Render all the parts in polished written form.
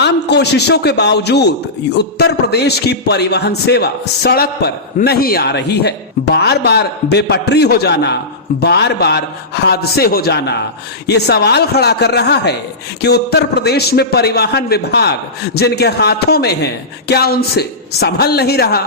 तमाम कोशिशों के बावजूद उत्तर प्रदेश की परिवहन सेवा सड़क पर नहीं आ रही है। बार बार बेपटरी हो जाना, बार बार हादसे हो जाना, ये सवाल खड़ा कर रहा है कि उत्तर प्रदेश में परिवहन विभाग जिनके हाथों में है, क्या उनसे संभल नहीं रहा?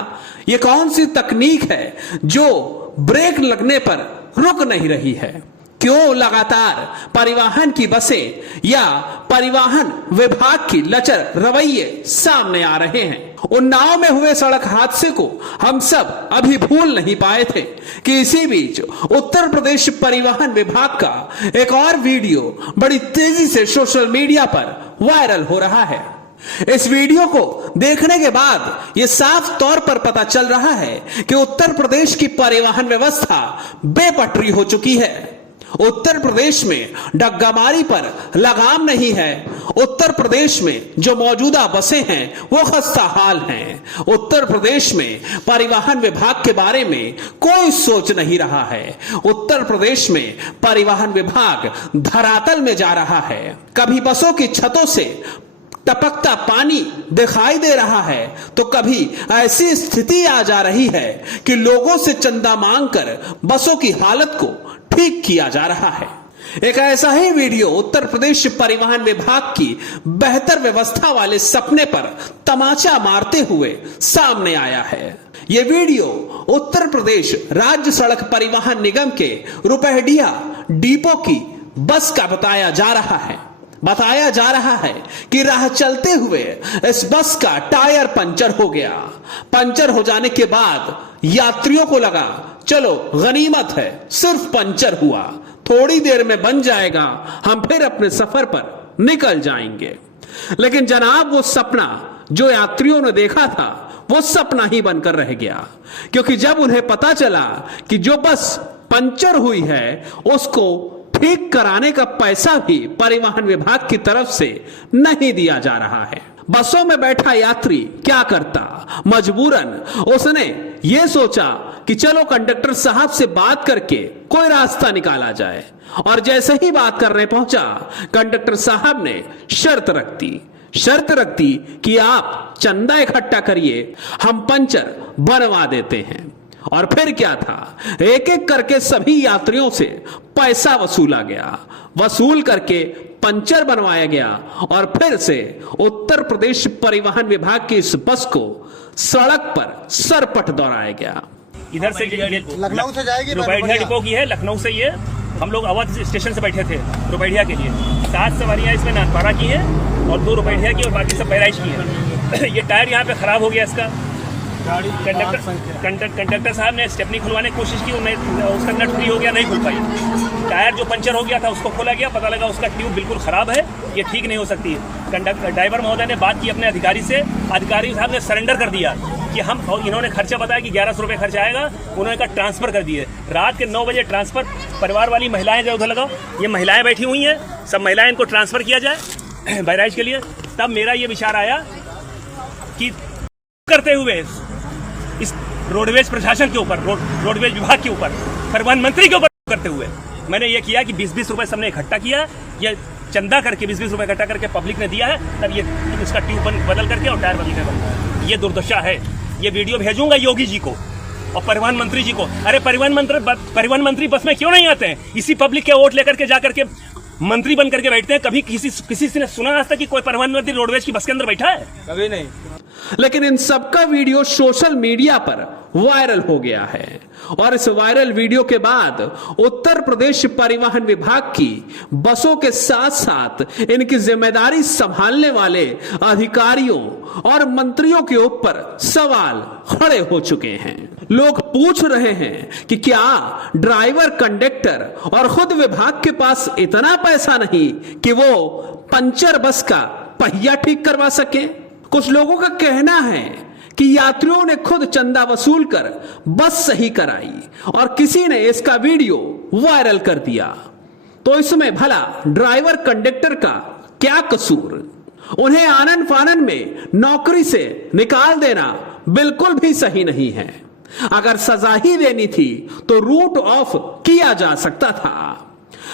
ये कौन सी तकनीक है जो ब्रेक लगने पर रुक नहीं रही है? क्यों लगातार परिवहन की बसें या परिवहन विभाग की लचर रवैये सामने आ रहे हैं? उन्नाव में हुए सड़क हादसे को हम सब अभी भूल नहीं पाए थे कि इसी बीच उत्तर प्रदेश परिवहन विभाग का एक और वीडियो बड़ी तेजी से सोशल मीडिया पर वायरल हो रहा है। इस वीडियो को देखने के बाद यह साफ तौर पर पता चल रहा है कि उत्तर प्रदेश की परिवहन व्यवस्था बेपटरी हो चुकी है। उत्तर प्रदेश में डग्गामारी पर लगाम नहीं है। उत्तर प्रदेश में जो मौजूदा बसें हैं वो खस्ता हाल हैं। उत्तर प्रदेश में परिवहन विभाग के बारे में कोई सोच नहीं रहा है। उत्तर प्रदेश में परिवहन विभाग धरातल में जा रहा है। कभी बसों की छतों से टपकता पानी दिखाई दे रहा है तो कभी ऐसी स्थिति आ जा रही है कि लोगों से चंदा मांगकर बसों की हालत को ठीक किया जा रहा है। एक ऐसा ही वीडियो उत्तर प्रदेश परिवहन विभाग की बेहतर व्यवस्था वाले सपने पर तमाचा मारते हुए सामने आया है। यह वीडियो उत्तर प्रदेश राज्य सड़क परिवहन निगम के रुपहडिया डिपो की बस का बताया जा रहा है कि राह चलते हुए इस बस का टायर पंचर हो गया। पंचर हो जाने के बाद यात्रियों को लगा चलो गनीमत है, सिर्फ पंचर हुआ, थोड़ी देर में बन जाएगा, हम फिर अपने सफर पर निकल जाएंगे। लेकिन जनाब, वो सपना जो यात्रियों ने देखा था वो सपना ही बनकर रह गया, क्योंकि जब उन्हें पता चला कि जो बस पंचर हुई है उसको ठीक कराने का पैसा भी परिवहन विभाग की तरफ से नहीं दिया जा रहा है। बसों में बैठा यात्री क्या करता? मजबूरन उसने ये सोचा कि चलो कंडक्टर साहब से बात करके कोई रास्ता निकाला जाए, और जैसे ही बात करने पहुंचा कंडक्टर साहब ने शर्त रख दी कि आप चंदा इकट्ठा करिए, हम पंचर बनवा देते हैं। और फिर क्या था, एक एक करके सभी यात्रियों से पैसा वसूला गया, वसूल करके पंचर बनवाया गया और फिर से उत्तर प्रदेश परिवहन विभाग की इस बस को सड़क पर सरपट दौड़ाया गया। इधर से लखनऊ से जाएगी, रुपहडिया डिपो की है, लखनऊ से ये हम लोग अवध स्टेशन से बैठे थे रुपहडिया के लिए। 7 सवारियां इसमें नाथपाड़ा की हैं और 2 रुपहडिया की और बाकी सब बहराइच की हैं। ये टायर यहाँ पे खराब हो गया इसका। कंडक्टर साहब ने स्टेपनी खुलवाने की कोशिश की, उसका नट फ्री हो गया, नहीं खुल पाई। टायर जो पंचर हो गया था उसको खोला गया, पता लगा उसका ट्यूब बिल्कुल खराब है, ये ठीक नहीं हो सकती है। ड्राइवर महोदय ने बात की अपने अधिकारी से, अधिकारी साहब ने सरेंडर कर दिया कि हम, और इन्होंने खर्चा बताया कि 1100 रुपये खर्चा आएगा, उन्होंने कहा ट्रांसफर कर दिए। रात के 9 बजे ट्रांसफर, परिवार वाली महिलाएं जो उधर लगाओ, ये महिलाएं बैठी हुई हैं, सब महिलाएं, इनको ट्रांसफर किया जाए बहराइच के लिए। तब मेरा ये विचार आया कि करते हुए इस रोडवेज प्रशासन के ऊपर, रोडवेज विभाग के ऊपर, परिवहन मंत्री के ऊपर करते हुए मैंने ये किया कि 20-20 रुपए सबने इकट्ठा किया, ये चंदा करके 20-20 रुपए इकट्ठा करके पब्लिक ने दिया है, तब ये इसका ट्यूब बदल करके और टायर बदल करके, ये दुर्दशा है। ये वीडियो भेजूंगा योगी जी को और परिवहन मंत्री जी को। अरे परिवहन मंत्री बस में क्यों नहीं आते हैं? इसी पब्लिक के वोट लेकर के जाकर के मंत्री बन करके बैठते हैं। कभी किसी ने सुना आज तक कि कोई परिवहन मंत्री रोडवेज की बस के अंदर बैठा है? कभी नहीं। लेकिन इन सबका वीडियो सोशल मीडिया पर वायरल हो गया है, और इस वायरल वीडियो के बाद उत्तर प्रदेश परिवहन विभाग की बसों के साथ साथ इनकी जिम्मेदारी संभालने वाले अधिकारियों और मंत्रियों के ऊपर सवाल खड़े हो चुके हैं। लोग पूछ रहे हैं कि क्या ड्राइवर, कंडक्टर और खुद विभाग के पास इतना पैसा नहीं कि वो पंचर बस का पहिया ठीक करवा सके? कुछ लोगों का कहना है कि यात्रियों ने खुद चंदा वसूल कर बस सही कराई और किसी ने इसका वीडियो वायरल कर दिया। तो इसमें भला ड्राइवर, कंडक्टर का क्या कसूर? उन्हें आनन फानन में नौकरी से निकाल देना बिल्कुल भी सही नहीं है। अगर सजा ही देनी थी तो रूट ऑफ किया जा सकता था।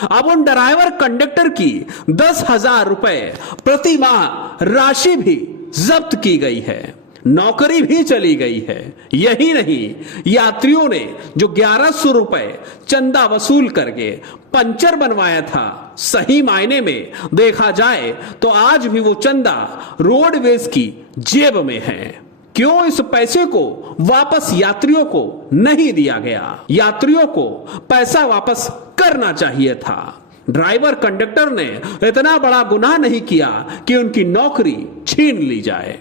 अब उन ड्राइवर, कंडक्टर की 10,000 रुपए प्रति माह राशि भी जब्त की गई है, नौकरी भी चली गई है। यही नहीं, यात्रियों ने जो 1100 रुपए चंदा वसूल करके पंचर बनवाया था, सही मायने में देखा जाए तो आज भी वो चंदा रोडवेज की जेब में है। क्यों इस पैसे को वापस यात्रियों को नहीं दिया गया? यात्रियों को पैसा वापस करना चाहिए था। ड्राइवर कंडक्टर ने इतना बड़ा गुनाह नहीं किया कि उनकी नौकरी छीन ली जाए।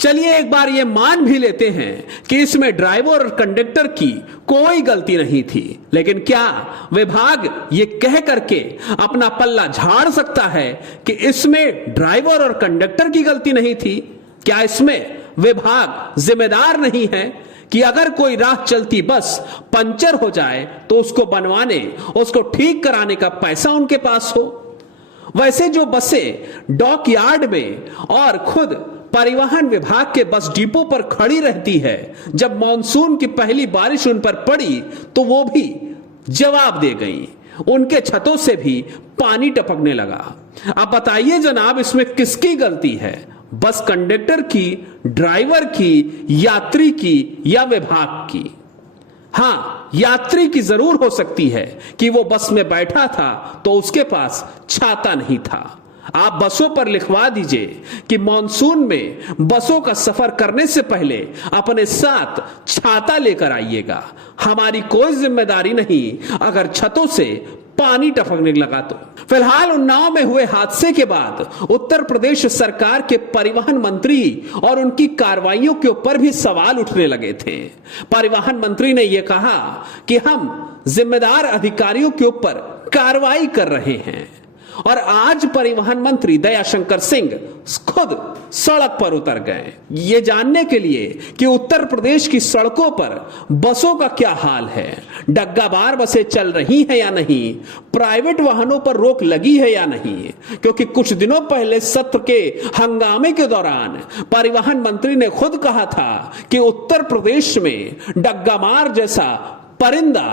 चलिए एक बार ये मान भी लेते हैं कि इसमें ड्राइवर और कंडक्टर की कोई गलती नहीं थी, लेकिन क्या विभाग ये कह करके अपना पल्ला झाड़ सकता है कि इसमें ड्राइवर और कंडक्टर की गलती नहीं थी? क्या इसमें विभाग जिम्मेदार नहीं है कि अगर कोई राह चलती बस पंचर हो जाए तो उसको बनवाने, उसको ठीक कराने का पैसा उनके पास हो? वैसे जो बसें डॉक यार्ड में और खुद परिवहन विभाग के बस डिपो पर खड़ी रहती है, जब मॉनसून की पहली बारिश उन पर पड़ी तो वो भी जवाब दे गई, उनके छतों से भी पानी टपकने लगा। अब बताइए जनाब, इसमें किसकी गलती है? बस कंडक्टर की, ड्राइवर की, यात्री की या विभाग की? हां, यात्री की जरूर हो सकती है कि वो बस में बैठा था तो उसके पास छाता नहीं था। आप बसों पर लिखवा दीजिए कि मॉनसून में बसों का सफर करने से पहले अपने साथ छाता लेकर आइएगा। हमारी कोई जिम्मेदारी नहीं अगर छतों से पानी टपकने लगा तो। फिलहाल उन्नाव में हुए हादसे के बाद उत्तर प्रदेश सरकार के परिवहन मंत्री और उनकी कार्रवाइयों के ऊपर भी सवाल उठने लगे थे। परिवहन मंत्री ने यह कहा कि हम जिम्मेदार अधिकारियों के ऊपर कार्रवाई कर रहे हैं, और आज परिवहन मंत्री दयाशंकर सिंह खुद सड़क पर उतर गए ये जानने के लिए कि उत्तर प्रदेश की सड़कों पर बसों का क्या हाल है, डग्गाबार बसें चल रही हैं या नहीं, प्राइवेट वाहनों पर रोक लगी है या नहीं। क्योंकि कुछ दिनों पहले सत्र के हंगामे के दौरान परिवहन मंत्री ने खुद कहा था कि उत्तर प्रदेश में डग्गामार जैसा परिंदा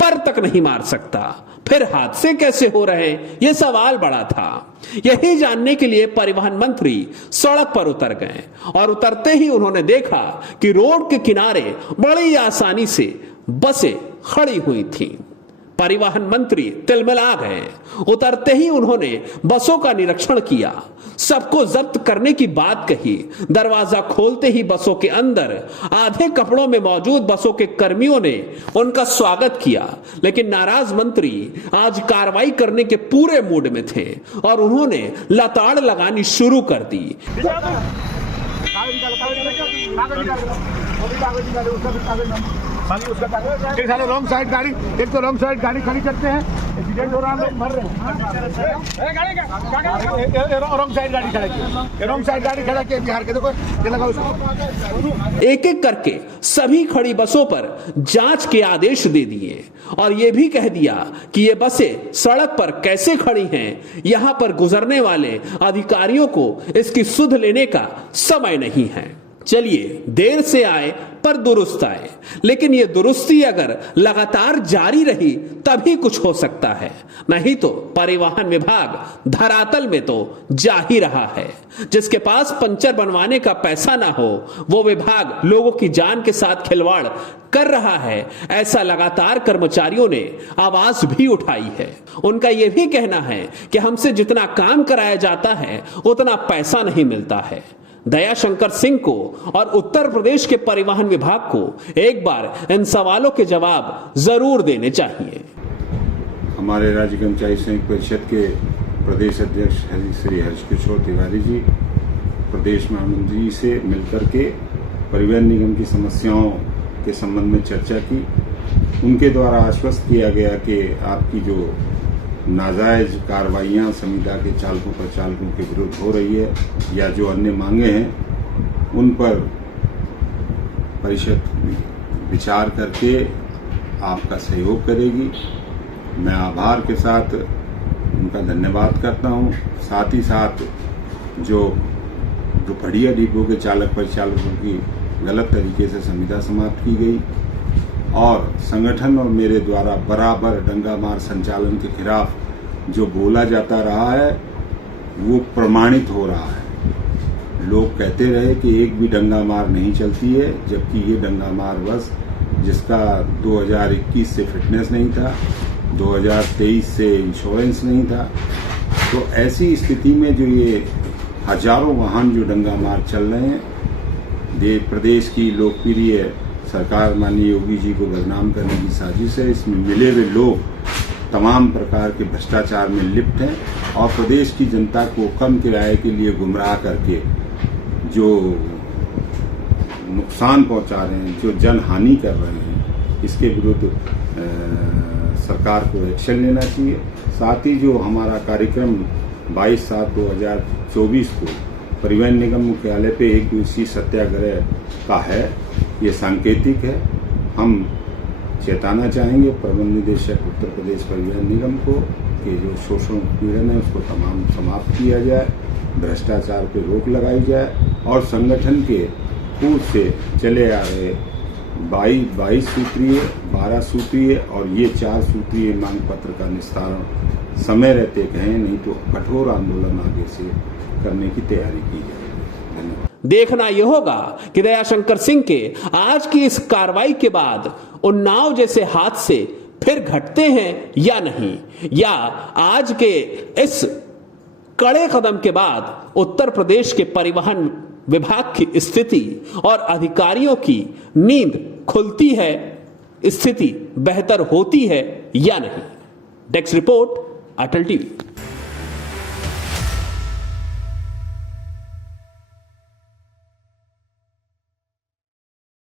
पर तक नहीं मार सकता, फिर हादसे कैसे हो रहे हैं, यह सवाल बड़ा था। यही जानने के लिए परिवहन मंत्री सड़क पर उतर गए, और उतरते ही उन्होंने देखा कि रोड के किनारे बड़ी आसानी से बसें खड़ी हुई थीं। परिवहन मंत्री तिलमिला गए। उतरते ही उन्होंने बसों का निरीक्षण किया, सबको जब्त करने की बात कही। दरवाजा खोलते ही बसों के अंदर आधे कपड़ों में मौजूद बसों के कर्मियों ने उनका स्वागत किया, लेकिन नाराज मंत्री आज कार्रवाई करने के पूरे मूड में थे और उन्होंने लताड़ लगानी शुरू कर दी। रॉन्ग साइड गाड़ी, एक तो रॉन्ग साइड गाड़ी खड़ी करते हैं, एक्सीडेंट हो रहा है, हम मर रहे हैं। रॉन्ग साइड गाड़ी खड़ा किया, रॉन्ग साइड गाड़ी खड़ा किया बिहार के, देखो ये लगा उसको। एक एक करके सभी खड़ी बसों पर जांच के आदेश दे दिए और यह भी कह दिया कि ये बसें सड़क पर कैसे खड़ी हैं, यहां पर गुजरने वाले अधिकारियों को इसकी सुध लेने का समय नहीं है। चलिए, देर से आए पर दुरुस्त आए, लेकिन यह दुरुस्ती अगर लगातार जारी रही तभी कुछ हो सकता है, नहीं तो परिवहन विभाग धरातल में तो जा ही रहा है। जिसके पास पंचर बनवाने का पैसा ना हो, वो विभाग लोगों की जान के साथ खिलवाड़ कर रहा है, ऐसा लगातार कर्मचारियों ने आवाज भी उठाई है। उनका यह भी कहना है कि हमसे जितना काम कराया जाता है उतना पैसा नहीं मिलता है। दयाशंकर सिंह को और उत्तर प्रदेश के परिवहन विभाग को एक बार इन सवालों के जवाब जरूर देने चाहिए। हमारे राज्य कर्मचारी संयुक्त परिषद के प्रदेश अध्यक्ष श्री हर्षकिशोर तिवारी जी प्रदेश महामंत्री जी से मिलकर के परिवहन निगम की समस्याओं के संबंध में चर्चा की। उनके द्वारा आश्वस्त किया गया कि आपकी जो नाजायज कार्रवाइयाँ संविदा के चालकों पर चालकों के विरुद्ध हो रही है या जो अन्य मांगे हैं उन पर परिषद विचार करके आपका सहयोग करेगी। मैं आभार के साथ उनका धन्यवाद करता हूं। साथ ही साथ जो दुपहिया डिपो के चालक परिचालकों की गलत तरीके से संविदा समाप्त की गई और संगठन और मेरे द्वारा बराबर डंगामार संचालन के खिलाफ जो बोला जाता रहा है वो प्रमाणित हो रहा है। लोग कहते रहे कि एक भी डंगा मार नहीं चलती है, जबकि ये डंगा मार बस जिसका 2021 से फिटनेस नहीं था, 2023 से इंश्योरेंस नहीं था, तो ऐसी स्थिति में जो ये हजारों वाहन जो डंगा मार चल रहे हैं, प्रदेश की लोकप्रिय सरकार माननीय योगी जी को बदनाम करने की साजिश है। इसमें मिले हुए लोग तमाम प्रकार के भ्रष्टाचार में लिप्त हैं और प्रदेश की जनता को कम किराए के लिए गुमराह करके जो नुकसान पहुंचा रहे हैं, जो जनहानि कर रहे हैं, इसके विरुद्ध सरकार को एक्शन लेना चाहिए। साथ ही जो हमारा कार्यक्रम 22/7/2024 को परिवहन निगम मुख्यालय पे 1 दिवसीय सत्याग्रह का है, ये सांकेतिक है। हम चेताना चाहेंगे प्रबंध निदेशक उत्तर प्रदेश परिवहन निगम को कि जो शोषण उत्पीड़न है उसको तमाम समाप्त किया जाए, भ्रष्टाचार पे रोक लगाई जाए और संगठन के पूर्व से चले आ रहे 22 सूत्रीय, 12 सूत्रीय और ये 4 सूत्रीय मांग पत्र का निस्तारण समय रहते कहें, नहीं तो कठोर आंदोलन आगे से करने की तैयारी की जाए। धन्यवाद। देखना यह होगा कि दयाशंकर सिंह के आज की इस कार्रवाई के बाद उन्नाव जैसे हादसे फिर घटते हैं या नहीं, या आज के इस कड़े कदम के बाद उत्तर प्रदेश के परिवहन विभाग की स्थिति और अधिकारियों की नींद खुलती है, स्थिति बेहतर होती है या नहीं। डेस्क रिपोर्ट, अटल टीवी।